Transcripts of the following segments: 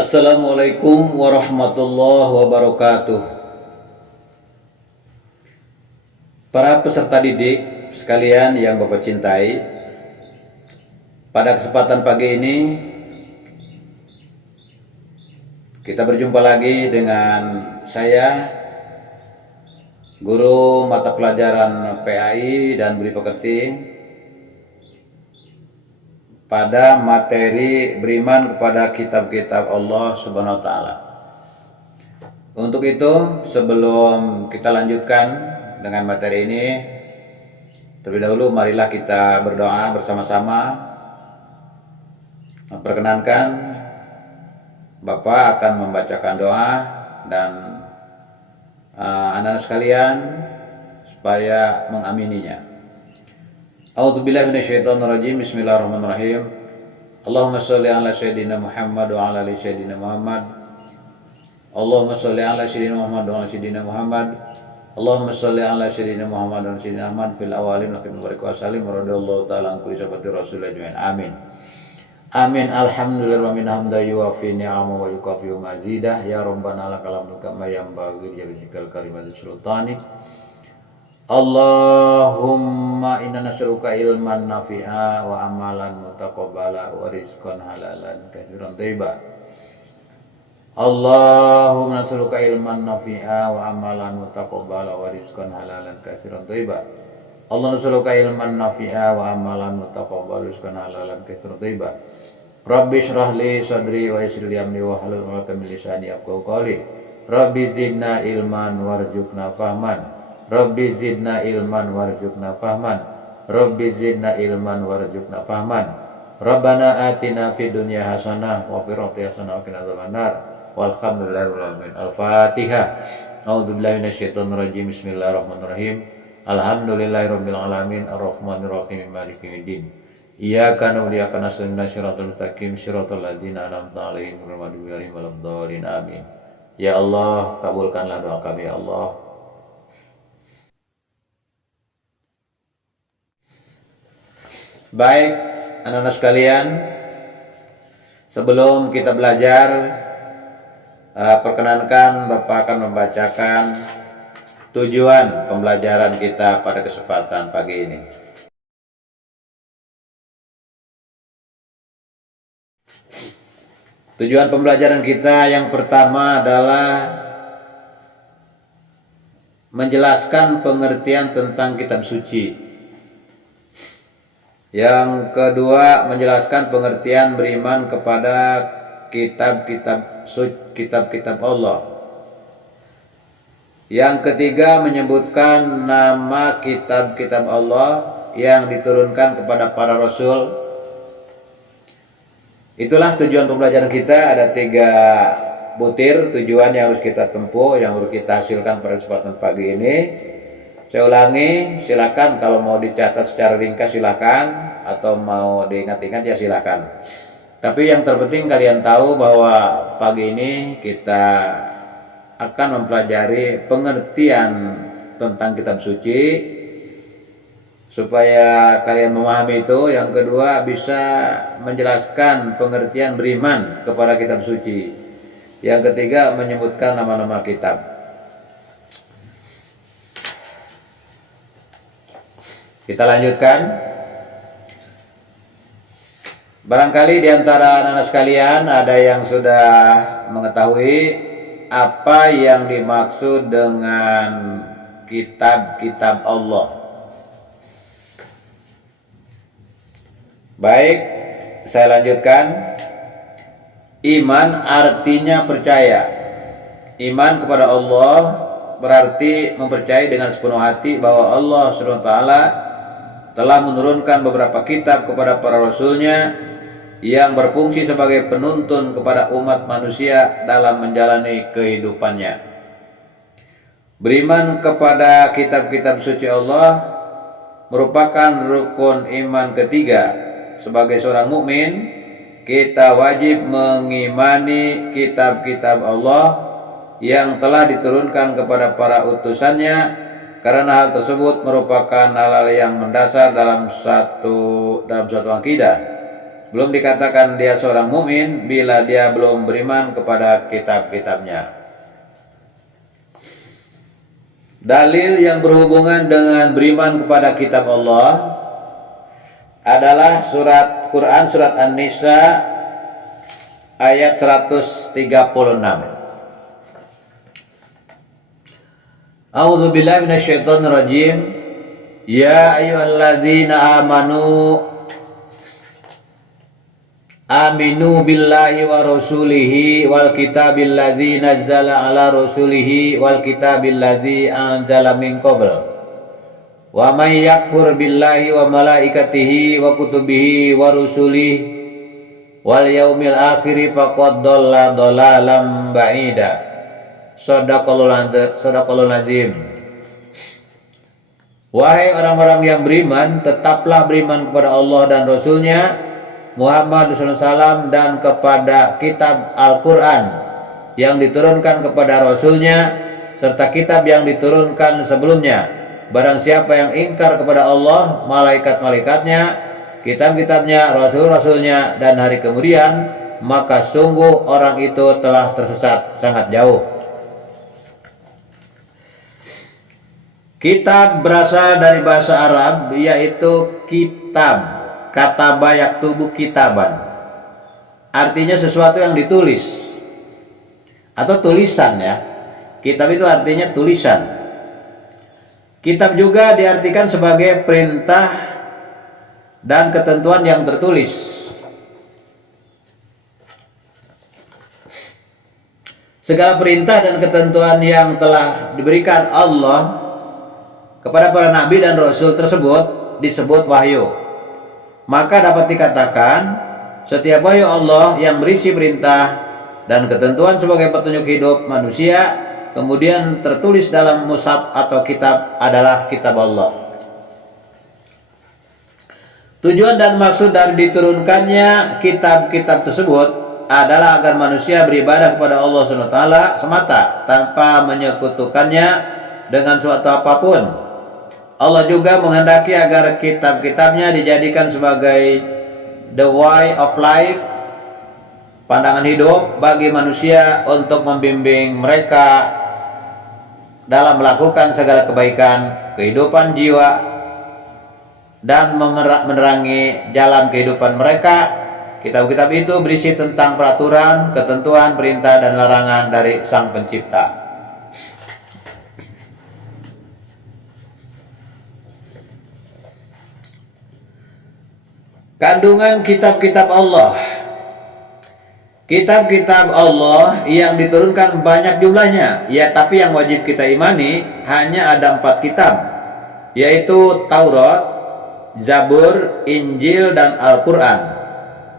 Assalamualaikum warahmatullahi wabarakatuh. Para peserta didik sekalian yang Bapak cintai, pada kesempatan pagi ini kita berjumpa lagi dengan saya, guru mata pelajaran PAI dan Budi Pekerti, pada materi beriman kepada kitab-kitab Allah Subhanahu wa taala. Untuk itu, sebelum kita lanjutkan dengan materi ini, terlebih dahulu marilah kita berdoa bersama-sama. Perkenankan Bapak akan membacakan doa dan anak-anak sekalian supaya mengamininya. A'udzubillahi minasyaitonirrajim. Bismillahirrahmanirrahim. Allahumma sholli ala sayyidina Muhammad wa ala ali sayyidina Muhammad. Allahumma sholli ala sayyidina Muhammad wa ala sayyidina Muhammad. Allahumma sholli ala sayyidina Muhammad wa ala sayyidina Muhammad fil awwalin wa fil akhirin wa sallim radhiyallahu ta'ala an kulli sahabati rasul ajmain. Amin. Amin. Alhamdulillah wa min hamda yuwafi ni'amahu wa yukafi mazidah ya rabbana lakal hamdu kama yanbaghi li wajhikal karimati sultani. Allahumma inna nas'aluka ilman nafi'a wa amalan mutaqabbala wa rizqan halalan katsiran thayyiban. Allahumma nas'aluka ilman nafi'a wa amalan mutaqabbala wa rizqan halalan katsiran thayyiban. Allah nas'aluka ilman nafi'a wa amalan mutaqabbala wa rizqan halalan katsiran thayyiban. Rabbi shrah li sadri wa yassir li amri wa hlul 'uqdatam min lisani yafqahu qawli. Rabbi zidna ilman warzuqna fahman. Rabbi zidna ilman warzuqna fahman. Rabbi zidna ilman warzuqna fahman. Rabbana atina fid dunya hasanah wa fil akhirati hasanah wa qina adzabannar. Walhamdulillahirabbil alamin. Al-Fatihah. A'udzubillahi minasyaitonir rajim. Bismillahirrahmanirrahim. Alhamdulillahirabbil alamin arrahmanirrahim maliki yaumiddin. Iyyaka na'budu wa iyyaka nasta'in shiratal mustaqim shiratal ladzina an'amta 'alaihim ghairil maghdubi 'alaihim waladdallin. Amin. Ya Allah, kabulkanlah doa kami ya Allah. Baik, anak-anak sekalian, sebelum kita belajar, perkenankan Bapak akan membacakan tujuan pembelajaran kita pada kesempatan pagi ini. Tujuan pembelajaran kita yang pertama adalah menjelaskan pengertian tentang kitab suci. Yang kedua, menjelaskan pengertian beriman kepada kitab-kitab Allah. Yang ketiga, menyebutkan nama kitab-kitab Allah yang diturunkan kepada para rasul. Itulah tujuan pembelajaran kita. Ada 3 butir tujuan yang harus kita tempuh, yang harus kita hasilkan pada kesempatan pagi ini. Saya ulangi, silakan kalau mau dicatat secara ringkas silakan, atau mau diingat-ingat ya silakan. Tapi yang terpenting kalian tahu bahwa pagi ini kita akan mempelajari pengertian tentang kitab suci supaya kalian memahami itu. Yang kedua, bisa menjelaskan pengertian beriman kepada kitab suci. Yang ketiga, menyebutkan nama-nama kitab. Kita lanjutkan. Barangkali di antara anak-anak sekalian ada yang sudah mengetahui apa yang dimaksud dengan kitab-kitab Allah. Baik, saya lanjutkan. Iman artinya percaya. Iman kepada Allah berarti mempercayai dengan sepenuh hati bahwa Allah SWT telah menurunkan beberapa kitab kepada para rasulnya yang berfungsi sebagai penuntun kepada umat manusia dalam menjalani kehidupannya. Beriman kepada kitab-kitab suci Allah merupakan rukun iman ketiga. Sebagai seorang mukmin, kita wajib mengimani kitab-kitab Allah yang telah diturunkan kepada para utusannya, karena hal tersebut merupakan hal-hal yang mendasar dalam suatu akidah. belum dikatakan dia seorang mukmin bila dia belum beriman kepada kitab-kitabnya. Dalil yang berhubungan dengan beriman kepada kitab Allah adalah surat Quran surat An-Nisa ayat 136. A'udzu billahi minasyaitonir rajim. Ya ayyuhalladzina aminu billahi wa rasulihi wal kitabil ladzi nazzala ala rasulihi wal kitabil ladzi anzala min qabl. Wa may yakfur billahi wa malaikatihi wa kutubihi wa rusulihi wal yaumil akhir faqad dhalla dhalalan ba'ida. Shadaqallahul azim. Wahai orang-orang yang beriman, tetaplah beriman kepada Allah dan Rasulnya Muhammad SAW dan kepada kitab Al-Quran yang diturunkan kepada Rasulnya serta kitab yang diturunkan sebelumnya. Barang siapa yang ingkar kepada Allah, malaikat-malaikatnya, kitab-kitabnya, rasul-rasulnya dan hari kemudian, maka sungguh orang itu telah tersesat sangat jauh. Kitab berasal dari bahasa Arab yaitu kitab, kata bayak tubuh kitaban, artinya sesuatu yang ditulis atau tulisan ya. Kitab itu artinya tulisan. Kitab juga diartikan sebagai perintah dan ketentuan yang tertulis. Segala perintah dan ketentuan yang telah diberikan Allah kepada para nabi dan rasul tersebut disebut wahyu. Maka dapat dikatakan setiap wahyu Allah yang berisi perintah dan ketentuan sebagai petunjuk hidup manusia kemudian tertulis dalam mushaf atau kitab adalah kitab Allah. Tujuan dan maksud dari diturunkannya kitab-kitab tersebut adalah agar manusia beribadah kepada Allah SWT semata tanpa menyekutukannya dengan suatu apapun. Allah juga menghendaki agar kitab-kitabnya dijadikan sebagai the way of life, pandangan hidup bagi manusia untuk membimbing mereka dalam melakukan segala kebaikan, kehidupan jiwa, dan menerangi jalan kehidupan mereka. Kitab-kitab itu berisi tentang peraturan, ketentuan, perintah, dan larangan dari Sang Pencipta. Kandungan kitab-kitab Allah. Kitab-kitab Allah yang diturunkan banyak jumlahnya, ya, tapi yang wajib kita imani hanya ada 4 kitab, yaitu Taurat, Zabur, Injil, dan Al-Quran.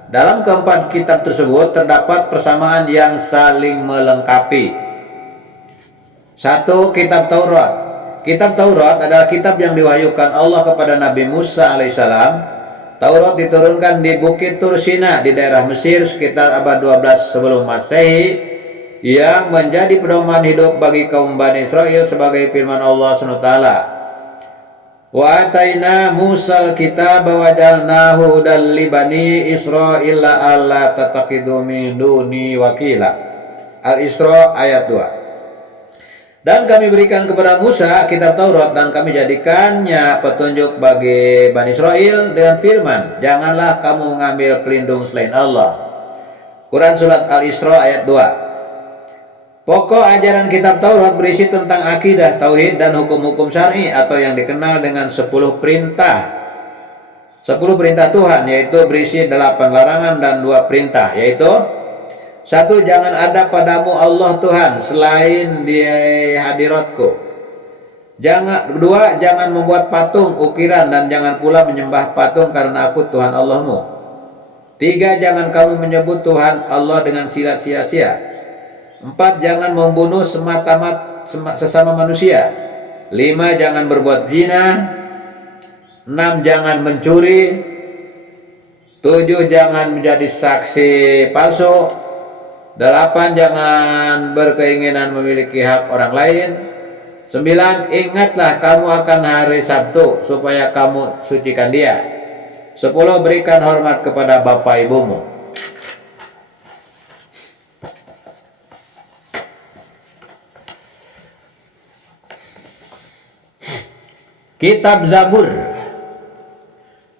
Dalam keempat kitab tersebut terdapat persamaan yang saling melengkapi. 1. Kitab Taurat. Kitab Taurat adalah kitab yang diwahyukan Allah kepada Nabi Musa alaihissalam. Taurat diturunkan di Bukit Tur Sina di daerah Mesir sekitar abad 12 sebelum Masehi, yang menjadi pedoman hidup bagi kaum Bani Israel sebagai firman Allah SWT. Wa ataina Musal kitab wa jalnahu hudal li bani Israil alla tattakhidhu min duni wakila. Al-Isra ayat 2. Dan kami berikan kepada Musa kitab Taurat dan kami jadikannya petunjuk bagi Bani Israel dengan firman, janganlah kamu mengambil pelindung selain Allah. Quran surat Al-Isra ayat 2. Pokok ajaran kitab Taurat berisi tentang akidah, tauhid, dan hukum-hukum syar'i atau yang dikenal dengan 10 perintah. 10 perintah Tuhan, yaitu berisi 8 larangan dan 2 perintah, yaitu 1. Jangan ada padamu Allah Tuhan selain di hadiratku. 2. Jangan membuat patung, ukiran, dan jangan pula menyembah patung karena aku Tuhan Allahmu. 3. Jangan kamu menyebut Tuhan Allah dengan sia-sia. 4. Jangan membunuh sesama manusia. 5. Jangan berbuat zina. 6. Jangan mencuri. 7. Jangan menjadi saksi palsu. 8. Jangan berkeinginan memiliki hak orang lain. 9. Ingatlah kamu akan hari Sabtu supaya kamu sucikan dia. 10. Berikan hormat kepada bapak ibumu. Kitab Zabur.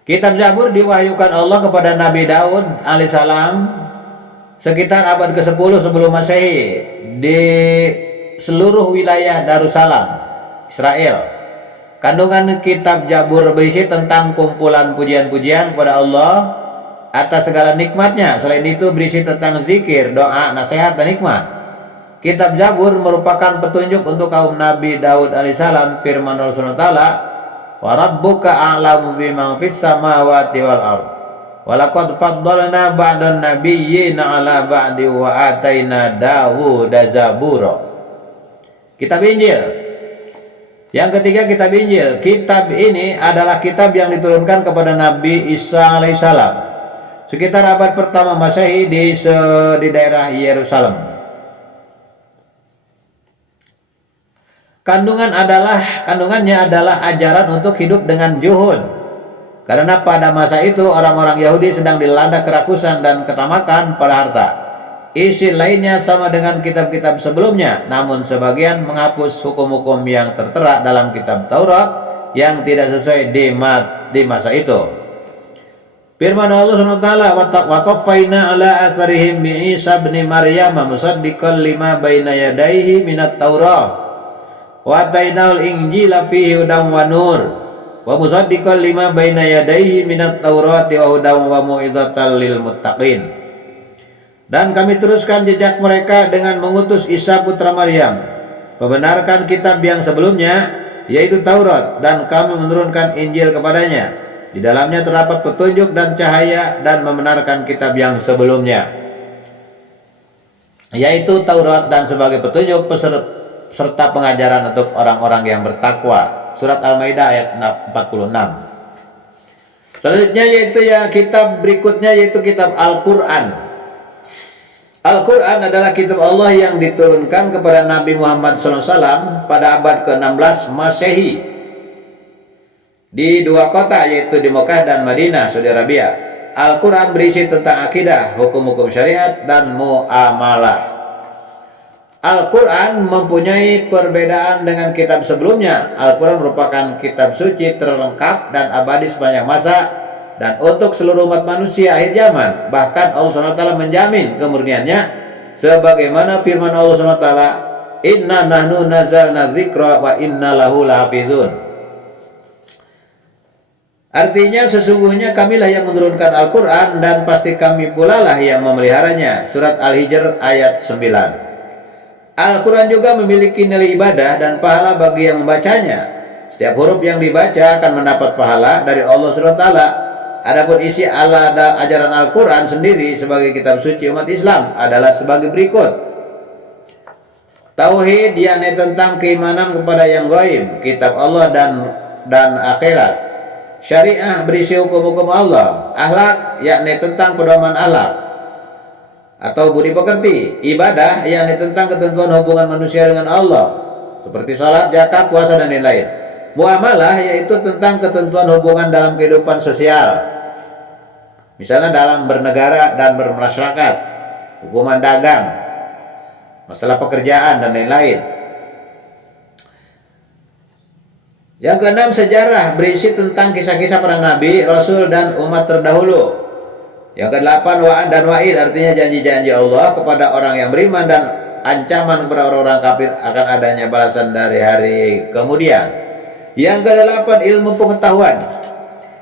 Kitab Zabur diwahyukan Allah kepada Nabi Daud alaihissalam sekitar abad ke-10 sebelum Masehi di seluruh wilayah Darussalam, Israel. Kandungan kitab Zabur berisi tentang kumpulan pujian-pujian kepada Allah atas segala nikmatnya. Selain itu berisi tentang zikir, doa, nasihat, dan hikmah. Kitab Zabur merupakan petunjuk untuk kaum Nabi Daud alaihissalam. Firman Allah Subhanahu wa taala, "Wa rabbuka a'lamu biman fis samawati wal ard. Wa laqad faddalna ba'dan nabiyyina 'ala ba'di wa ataina Dawuda zabura." Kitab Injil. Yang ketiga, kitab Injil. Kitab ini adalah kitab yang diturunkan kepada Nabi Isa alaihissalam sekitar abad pertama Masehi di daerah Yerusalem. Kandungannya adalah ajaran untuk hidup dengan zuhud. Karena pada masa itu orang-orang Yahudi sedang dilanda kerakusan dan ketamakan pada harta. Isi lainnya sama dengan kitab-kitab sebelumnya, namun sebagian menghapus hukum-hukum yang tertera dalam kitab Taurat yang tidak sesuai di masa itu. Firman Allah SWT, "Wa qaffayna ala atharihim bi Isa ibn Maryam musaddiqan lima baina yadayhi minat Taurah wa atainahu al-injila fihi hudan wa nur wa musaddiqan lima baina yadayhi minat Taurati wa hudan wa mau'izatan lil muttaqin." Dan kami teruskan jejak mereka dengan mengutus Isa putra Maryam, membenarkan kitab yang sebelumnya, yaitu Taurat, dan kami menurunkan Injil kepadanya. Di dalamnya terdapat petunjuk dan cahaya, dan membenarkan kitab yang sebelumnya, yaitu Taurat, dan sebagai petunjuk serta pengajaran untuk orang-orang yang bertakwa. Surat Al-Maidah ayat 46. Selanjutnya kitab berikutnya yaitu kitab Al-Quran. Al-Quran adalah kitab Allah yang diturunkan kepada Nabi Muhammad SAW pada abad ke-16 Masehi di dua kota, yaitu di Mekah dan Madinah, Saudi Arabia. Al-Quran berisi tentang akidah, hukum-hukum syariat, dan muamalah. Al-Quran mempunyai perbedaan dengan kitab sebelumnya. Al-Quran merupakan kitab suci terlengkap dan abadi sepanjang masa dan untuk seluruh umat manusia akhir zaman. Bahkan Allah SWT menjamin kemurniannya sebagaimana firman Allah SWT, "Inna nahnu nazzalna dzikra wa inna lahu lahafizun." Artinya sesungguhnya kamilah yang menurunkan Al-Quran dan pasti kami pula lah yang memeliharanya. Surat Al-Hijr ayat 9. Al-Quran juga memiliki nilai ibadah dan pahala bagi yang membacanya. Setiap huruf yang dibaca akan mendapat pahala dari Allah SWT. Adapun isi ajaran Al-Quran sendiri sebagai kitab suci umat Islam adalah sebagai berikut. Tauhid, yakni tentang keimanan kepada yang gaib, kitab Allah dan akhirat. Syariah berisi hukum-hukum Allah. Akhlak, yakni tentang pedoman akhlak atau budi pekerti. Ibadah, yakni tentang ketentuan hubungan manusia dengan Allah, seperti salat, zakat, puasa, dan lain-lain. Muamalah, yaitu tentang ketentuan hubungan dalam kehidupan sosial, misalnya dalam bernegara dan bermasyarakat, hukuman dagang, masalah pekerjaan, dan lain-lain. Yang keenam, sejarah, berisi tentang kisah-kisah para nabi, rasul, dan umat terdahulu. Yang kedelapan, wa'ad dan wa'id, artinya janji-janji Allah kepada orang yang beriman dan ancaman kepada orang-orang kafir akan adanya balasan dari hari kemudian. Yang kedelapan, ilmu pengetahuan.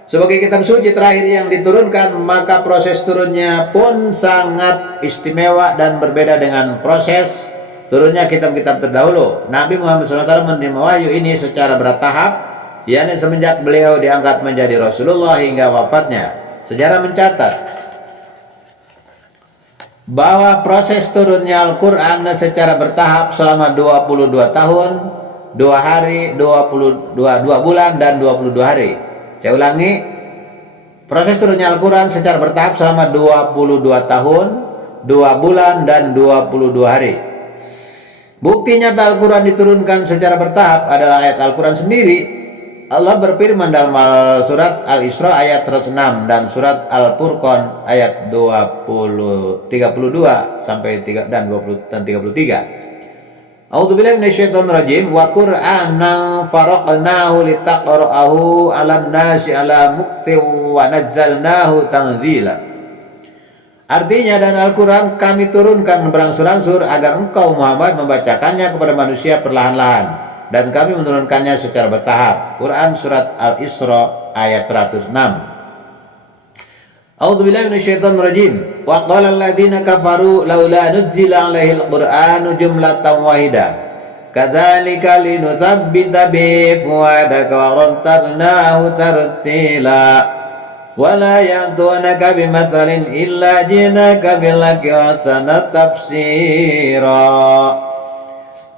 Sebagai kitab suci terakhir yang diturunkan, maka proses turunnya pun sangat istimewa dan berbeda dengan proses turunnya kitab-kitab terdahulu. Nabi Muhammad SAW menerima wahyu ini secara bertahap, yakni semenjak beliau diangkat menjadi Rasulullah hingga wafatnya. Sejarah mencatat bahwa proses turunnya Al-Quran secara bertahap selama 22 tahun, 2 hari, 2 bulan, dan 22 hari. Saya ulangi, proses turunnya Al-Quran secara bertahap selama 22 tahun, 2 bulan, dan 22 hari. Bukti nyata Al-Quran diturunkan secara bertahap adalah ayat Al-Quran sendiri. Allah berfirman dalam surat Al-Isra ayat 106 dan surat Al-Furqan ayat 32 sampai 3 dan 20 dan 33. A'udzubillahi minasyaitonir rajim wa qur'anan faraqnahu litaqra'ahu 'alan nasi 'ala muktin wa nazzalnahu tanzila. Artinya, dan Al-Quran kami turunkan berangsur-angsur agar engkau Muhammad membacakannya kepada manusia perlahan-lahan, dan kami menurunkannya secara bertahap. Quran surat Al-Isra ayat 106. A'udzubillahi minasyaitonir rajim. Wa qala alladziina kafaru laula nuzzila 'alaihil qur'anu jumlatan wahidah. Kadzalika linutsabbita bihi fu'adaka wa rattalnahu tartila. Wala ya'tunaka bimatsalin illa jinaka bilhaqqi wa ahsana tafsira.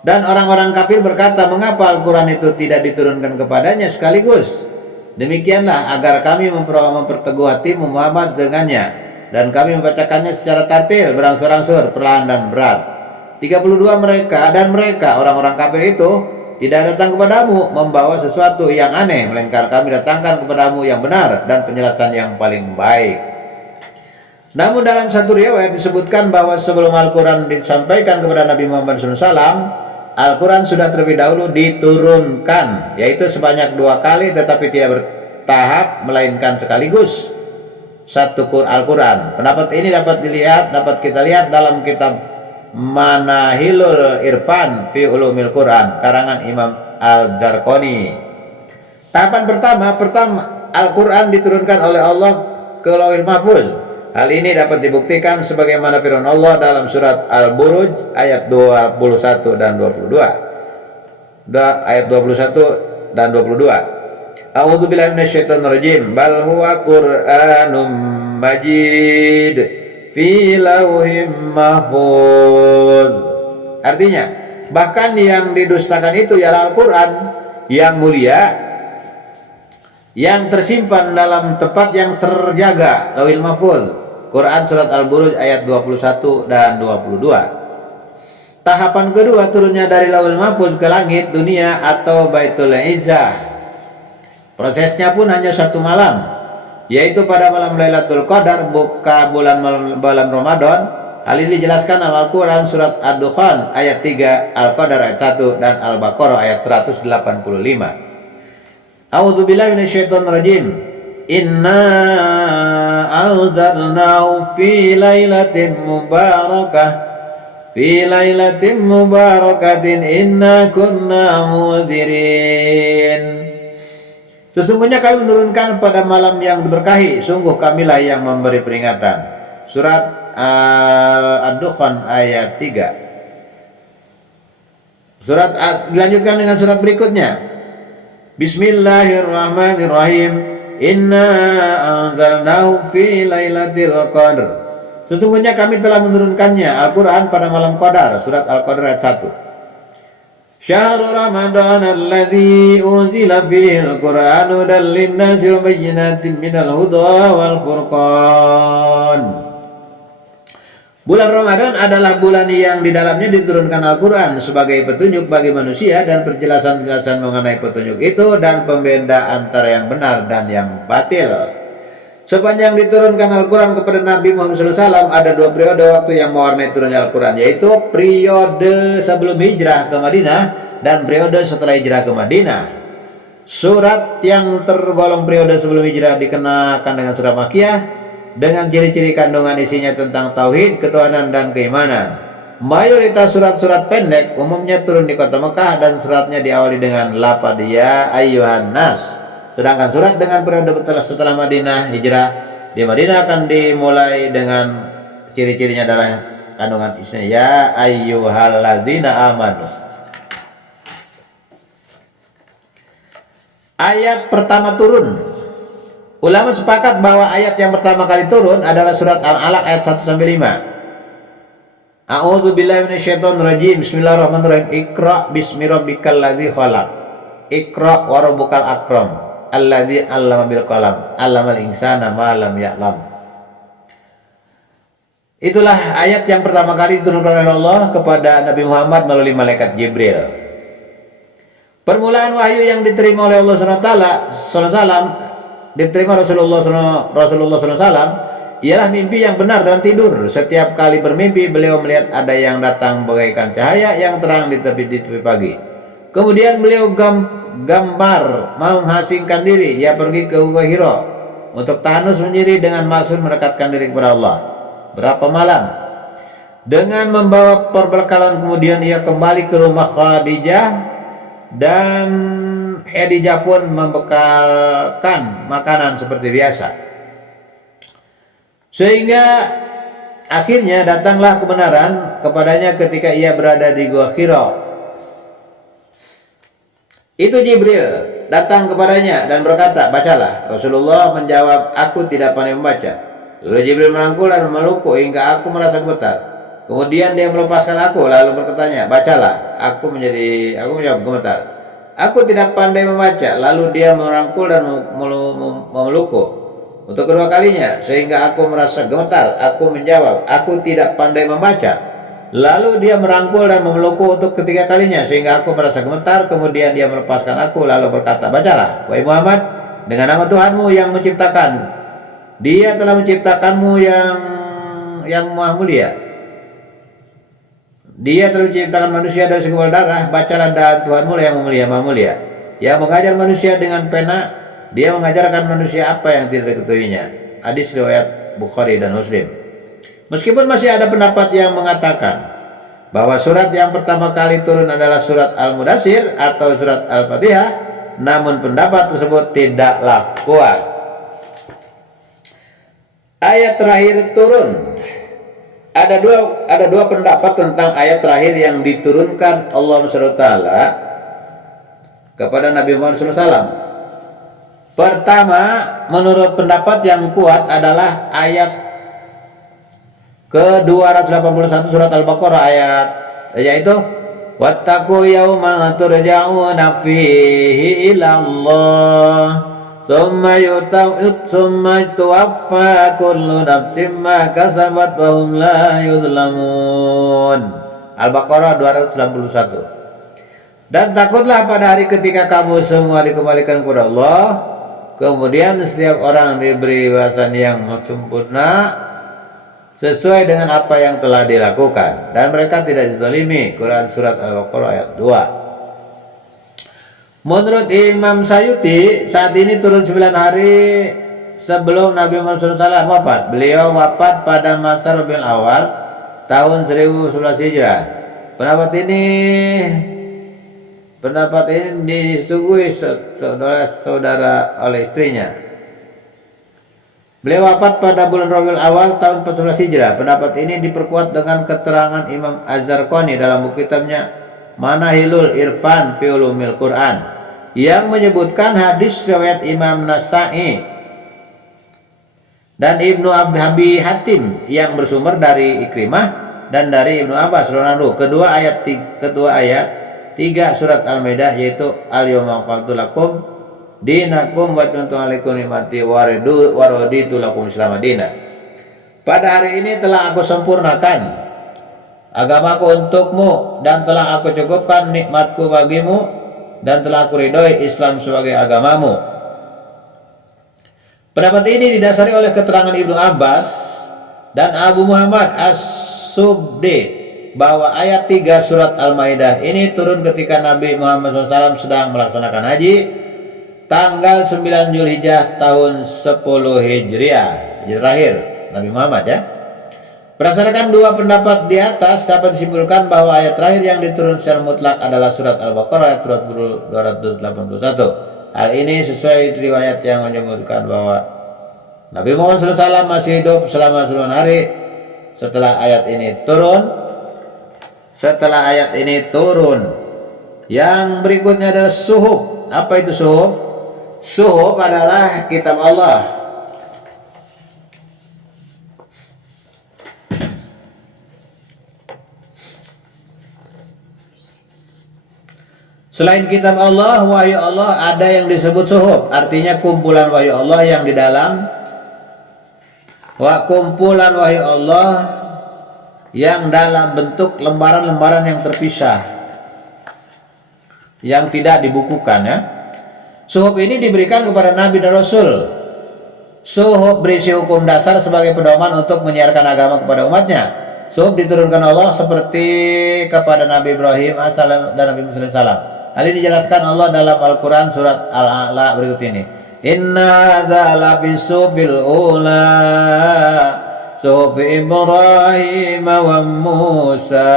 Dan orang-orang kafir berkata, mengapa Al-Quran itu tidak diturunkan kepadanya sekaligus? Demikianlah agar kami memperteguh hatimu Muhammad dengannya, dan kami membacakannya secara tartil, berangsur-angsur, perlahan dan berat. 32 mereka orang-orang kafir itu tidak datang kepadamu membawa sesuatu yang aneh, melainkan kami datangkan kepadamu yang benar dan penjelasan yang paling baik. Namun dalam satu riwayat disebutkan bahwa sebelum Al-Quran disampaikan kepada Nabi Muhammad SAW, Al-Quran sudah terlebih dahulu diturunkan, yaitu sebanyak 2 kali, tetapi tidak bertahap melainkan sekaligus satu Al-Quran. Pendapat ini dapat kita lihat dalam kitab Manahilul Irfan fi Ulumil Quran karangan Imam Al-Zarqani. Tahapan pertama Al-Quran diturunkan oleh Allah ke Lauhil Mahfuz. Hal ini dapat dibuktikan sebagaimana firman Allah dalam surat Al-Buruj ayat 21 dan 22. Ayat 21 dan 22. A'udzubillahi minasyaitonir rajim. Bal huwa Qur'anum Majid fi lauhim mahfuz. Artinya, bahkan yang didustakan itu ialah Al-Quran yang mulia, yang tersimpan dalam tempat yang terjaga, Lauhil Mahfuz. Quran surat Al-Buruj ayat 21 dan 22. Tahapan kedua turunnya dari Lauhil Mahfuz ke langit dunia atau Baitul Izzah. Prosesnya pun hanya 1 malam, yaitu pada malam Lailatul Qadar, buka bulan Ramadan. Hal ini dijelaskan dalam Al-Quran surat Ad-Dukhan ayat 3, Al-Qadar ayat 1 dan Al-Baqarah ayat 185. A'udzubillahi minasyaitonir rajim. Inna anzalnahu fi lailatin mubarakatin inna kunna munzirin. Sesungguhnya kami menurunkan pada malam yang diberkahi, sungguh kamilah yang memberi peringatan. Surat Ad-Dukhan ayat 3. Dilanjutkan dengan surat berikutnya. Bismillahirrahmanirrahim. Inna anzalnahu fi lailatul qadr. Sesungguhnya kami telah menurunkannya Al-Quran pada malam Qadar. Surat Al-Qadar ayat 1. Syahrul Ramadan alladzi unzila fihil Qur'anu hudan lin-nasi wa bayyinatin minal huda wal furqan. Bulan Ramadan adalah bulan yang di dalamnya diturunkan Al-Quran sebagai petunjuk bagi manusia dan penjelasan-penjelasan mengenai petunjuk itu dan pembeda antara yang benar dan yang batil. Sepanjang diturunkan Al-Quran kepada Nabi Muhammad SAW, ada 2 periode waktu yang mewarnai turunnya Al-Quran, yaitu periode sebelum hijrah ke Madinah dan periode setelah hijrah ke Madinah. Surat yang tergolong periode sebelum hijrah dikenakan dengan surat Makkiyah, dengan ciri-ciri kandungan isinya tentang tauhid, ketuhanan dan keimanan. Mayoritas surat-surat pendek umumnya turun di kota Mekah dan suratnya diawali dengan lafaz ya ayyuhan nas. Sedangkan surat dengan periode setelah Madinah hijrah di Madinah akan dimulai dengan ciri-cirinya adalah kandungan isinya ya ayyuhalladzina amanu. Ayat pertama turun. Ulama sepakat bahwa ayat yang pertama kali turun adalah surat Al-Alaq ayat 1 sampai 5. A'udzubillahi minasyaitonir rajim. Bismillahirrahmanirrahim. Iqra bismi rabbikal ladzi khalaq. Iqra wa rabbukal akram. Alladzi 'allama bil qalam. 'Allamal insana ma lam ya'lam. Itulah ayat yang pertama kali diturunkan oleh Allah kepada Nabi Muhammad melalui malaikat Jibril. Permulaan wahyu yang diterima oleh Allah SAW, diterima Rasulullah SAW, ialah mimpi yang benar dan tidur. Setiap kali bermimpi, beliau melihat ada yang datang bagaikan cahaya yang terang di tepi pagi. Kemudian beliau gambar mau mengasingkan diri. Ia pergi ke Gua Hira untuk tahanus sendiri dengan maksud mendekatkan diri kepada Allah. Berapa malam? Dengan membawa perbekalan, kemudian ia kembali ke rumah Khadijah, dan Khadijah pun membekalkan makanan seperti biasa. Sehingga akhirnya datanglah kebenaran kepadanya ketika ia berada di Gua Hira. Itu Jibril datang kepadanya dan berkata, bacalah. Rasulullah menjawab, aku tidak pandai membaca. Lalu Jibril merangkul dan melukuk hingga aku merasa gemetar. Kemudian dia melepaskan aku lalu bertanya, bacalah. Aku menjawab gemetar. Aku tidak pandai membaca. Lalu dia merangkul dan memelukku untuk kedua kalinya sehingga aku merasa gemetar. Aku menjawab, aku tidak pandai membaca. Lalu dia merangkul dan memelukku untuk ketiga kalinya sehingga aku merasa gemetar. Kemudian dia melepaskan aku lalu berkata, bacalah. Wahai Muhammad, dengan nama Tuhanmu yang menciptakan. Dia telah menciptakanmu yang maha mulia. Dia telah menciptakan manusia dari segumpal darah. Bacalah, dan Tuhanmu yang mulia, maha mulia, yang mengajar manusia dengan pena. Dia mengajarkan manusia apa yang tidak diketahuinya. Hadis riwayat Bukhari dan Muslim. Meskipun masih ada pendapat yang mengatakan bahwa surat yang pertama kali turun adalah surat Al-Mudaththir atau surat Al-Fatihah, namun pendapat tersebut tidaklah kuat. Ayat terakhir turun. Ada dua pendapat tentang ayat terakhir yang diturunkan Allah SWT kepada Nabi Muhammad SAW. Pertama, menurut pendapat yang kuat adalah ayat ke-281 surat Al-Baqarah, yaitu wattaqu yawma turja'una fihi ila Allah thumma tuwaffa kullu nafsin ma kasabat wa hum la yuzlamun. Al-Baqarah 291. Dan takutlah pada hari ketika kamu semua dikembalikan kepada Allah, kemudian setiap orang diberi balasan yang sempurna sesuai dengan apa yang telah dilakukan, dan mereka tidak dizalimi. Quran surat Al-Baqarah ayat 2. Menurut Imam Sayuti, saat ini turun 9 hari sebelum Nabi Muhammad SAW wafat. Beliau wafat pada masa Rabiul Awal tahun 1011 Hijrah. Pendapat ini disetujui saudara oleh istrinya. Beliau wafat pada bulan Rabiul Awal tahun 14 Hijrah. Pendapat ini diperkuat dengan keterangan Imam Az-Zarqani dalam buku kitabnya Manahilul Irfan fi Ulumil Quran yang menyebutkan hadis riwayat Imam Nasa'i dan Ibnu Abi Hatim yang bersumber dari Ikrimah dan dari Ibnu Abbas radhiyallahu anhu. Kedua ayat 3 surat Al-Maidah, yaitu al-yawma aqmaltu lakum dinakum wa atmamtu alaikum ni'mati wa raditu lakum Islam madina. Pada hari ini telah aku sempurnakan agamaku untukmu dan telah aku cukupkan nikmatku bagimu dan telah aku ridhoi Islam sebagai agamamu. Pendapat ini didasari oleh keterangan Ibnu Abbas dan Abu Muhammad As-Subdi bahwa ayat 3 surat Al-Maidah ini turun ketika Nabi Muhammad SAW sedang melaksanakan haji tanggal 9 Zulhijjah tahun 10 Hijriah, hijrah terakhir Nabi Muhammad ya. Berdasarkan dua pendapat di atas, dapat disimpulkan bahwa ayat terakhir yang diturunkan secara mutlak adalah surat Al-Baqarah ayat 281. Hal ini sesuai riwayat yang menyebutkan bahwa Nabi Muhammad SAW masih hidup selama 9 hari setelah ayat ini turun. Yang berikutnya adalah suhuf. Apa itu suhuf? Suhuf adalah kitab Allah. Selain kitab Allah, wahyu Allah ada yang disebut suhuf, artinya kumpulan wahyu Allah yang di dalam kumpulan wahyu Allah yang dalam bentuk lembaran-lembaran yang terpisah. yang tidak dibukukan ya. Suhuf ini diberikan kepada Nabi dan Rasul. Suhuf berisi hukum dasar sebagai pedoman untuk menyiarkan agama kepada umatnya. Suhuf diturunkan Allah seperti kepada Nabi Ibrahim AS dan Nabi Musa AS. Hal ini dijelaskan Allah dalam Al-Quran surat Al-A'la berikut ini. Inna hadza lafi suhufil ula suhuf Ibrahim wa Musa.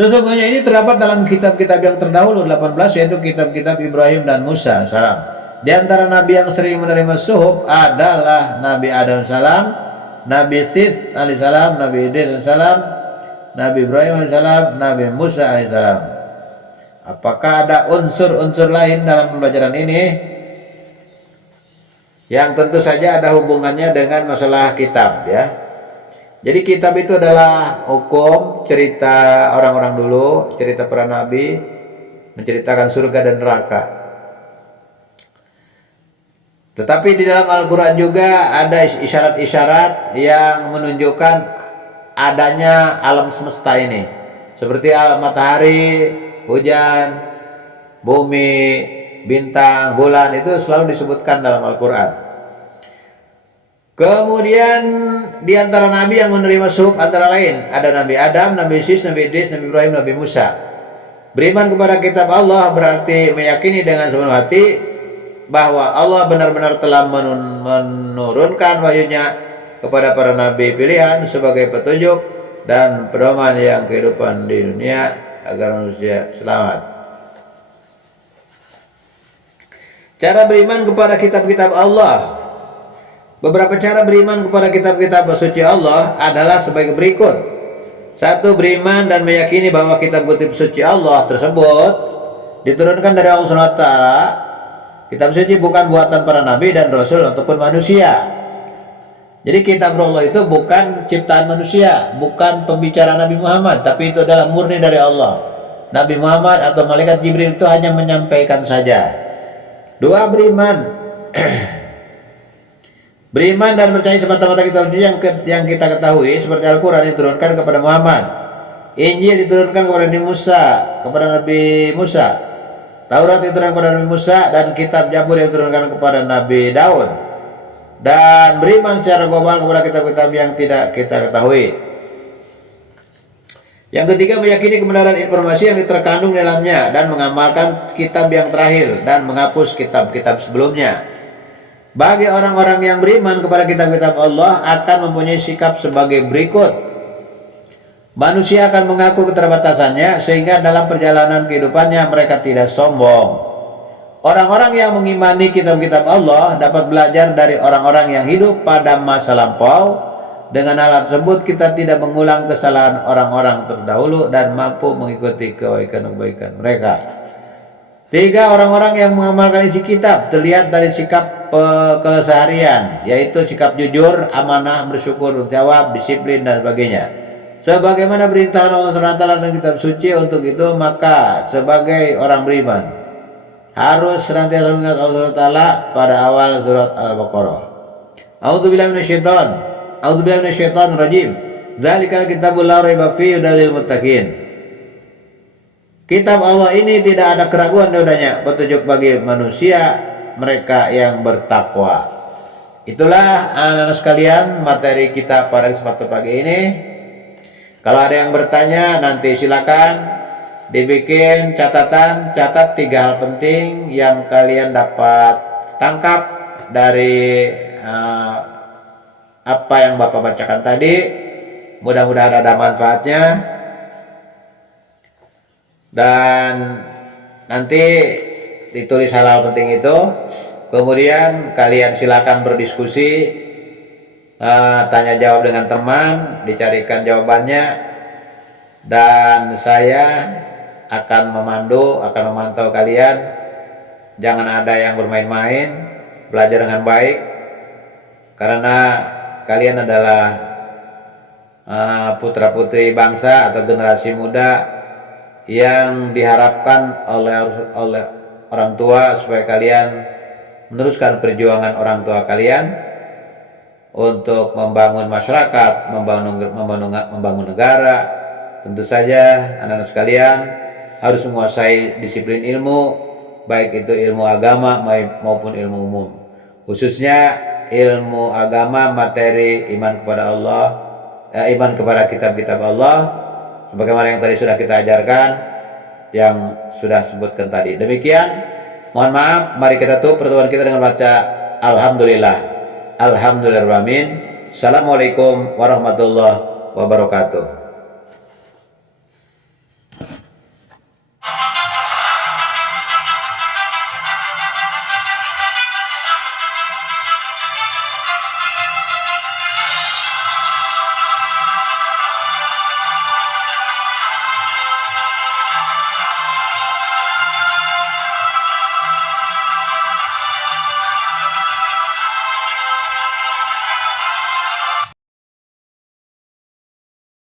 Sesungguhnya ini terdapat dalam kitab-kitab yang terdahulu 18, yaitu kitab-kitab Ibrahim dan Musa salam. Di antara nabi yang sering menerima suhuf adalah Nabi Adam salam, Nabi Sis alaihissalam, Nabi Idris alaihissalam, Nabi Ibrahim alaihissalam, Nabi Musa alaihissalam. Apakah ada unsur-unsur lain dalam pembelajaran ini? Yang tentu saja ada hubungannya dengan masalah kitab ya. Jadi kitab itu adalah hukum, cerita orang-orang dulu, cerita para nabi, menceritakan surga dan neraka. Tetapi di dalam Al-Quran juga ada isyarat-isyarat yang menunjukkan adanya alam semesta ini. Seperti matahari, hujan, bumi, bintang, bulan, itu selalu disebutkan dalam Al-Quran. Kemudian di antara nabi yang menerima suhuf antara lain ada Nabi Adam, Nabi Sis, Nabi Idris, Nabi Ibrahim, Nabi Musa. Beriman kepada kitab Allah berarti meyakini dengan sepenuh hati bahwa Allah benar-benar telah menurunkan wahyunya kepada para nabi pilihan sebagai petunjuk dan pedoman yang kehidupan di dunia agar manusia selamat. Cara beriman kepada kitab-kitab Allah. Beberapa cara beriman kepada kitab-kitab suci Allah adalah sebagai berikut. 1. Beriman dan meyakini bahwa kitab-kitab suci Allah tersebut diturunkan dari Allah SWT. Kitab suci bukan buatan para nabi dan rasul ataupun manusia. Jadi kitab Allah itu bukan ciptaan manusia, bukan pembicaraan Nabi Muhammad, tapi itu adalah murni dari Allah. Nabi Muhammad atau malaikat Jibril itu hanya menyampaikan saja. 2. Beriman Beriman dan percaya semata-mata kitab suci yang kita ketahui seperti Al-Quran diturunkan kepada Muhammad, Injil diturunkan kepada Nabi Musa, Taurat diturunkan kepada Nabi Musa, dan kitab Zabur yang diturunkan kepada Nabi Daud. Dan beriman secara global kepada kitab-kitab yang tidak kita ketahui. Yang ketiga, meyakini kebenaran informasi yang terkandung dalamnya dan mengamalkan kitab yang terakhir dan menghapus kitab-kitab sebelumnya. Bagi orang-orang yang beriman kepada kitab-kitab Allah akan mempunyai sikap sebagai berikut. Manusia akan mengaku keterbatasannya sehingga dalam perjalanan kehidupannya mereka tidak sombong. Orang-orang yang mengimani kitab-kitab Allah dapat belajar dari orang-orang yang hidup pada masa lampau. Dengan hal tersebut kita tidak mengulang kesalahan orang-orang terdahulu dan mampu mengikuti kebaikan-kebaikan mereka. 3. Orang-orang yang mengamalkan isi kitab terlihat dari sikap keseharian, yaitu sikap jujur, amanah, bersyukur, bertawab, disiplin, dan sebagainya. Sebagaimana perintah Allah SWT dan kitab suci untuk itu, maka sebagai orang beriman harus senantiasa mengingat Allah SWT pada awal surat Al-Baqarah. A'udzubillahi minasyaitonir rajim. Dzalikal kitabul la raiba fihi hudal lil muttaqin. Kitab Allah ini tidak ada keraguan padanya, petunjuk bagi manusia mereka yang bertakwa. Itulah anak-anak sekalian materi kita pada kesempatan pagi ini. Kalau ada yang bertanya nanti silakan dibikin catatan, catat 3 hal penting yang kalian dapat tangkap dari apa yang Bapak bacakan tadi. Mudah-mudahan ada manfaatnya. Dan nanti ditulis hal-hal penting itu, kemudian kalian silakan berdiskusi, tanya jawab dengan teman, dicarikan jawabannya, dan saya akan memantau kalian. Jangan ada yang bermain-main, belajar dengan baik, karena kalian adalah putra-putri bangsa atau generasi muda yang diharapkan oleh orang tua supaya kalian meneruskan perjuangan orang tua kalian untuk membangun masyarakat, membangun negara, tentu saja anak-anak sekalian harus menguasai disiplin ilmu, baik itu ilmu agama maupun ilmu umum. Khususnya ilmu agama, materi iman kepada Allah, iman kepada kitab-kitab Allah, sebagaimana yang tadi sudah kita ajarkan, yang sudah sebutkan tadi. Demikian, mohon maaf, mari kita tutup pertemuan kita dengan baca Alhamdulillah. Alhamdulillahirrahmanirrahim. Assalamualaikum warahmatullahi wabarakatuh.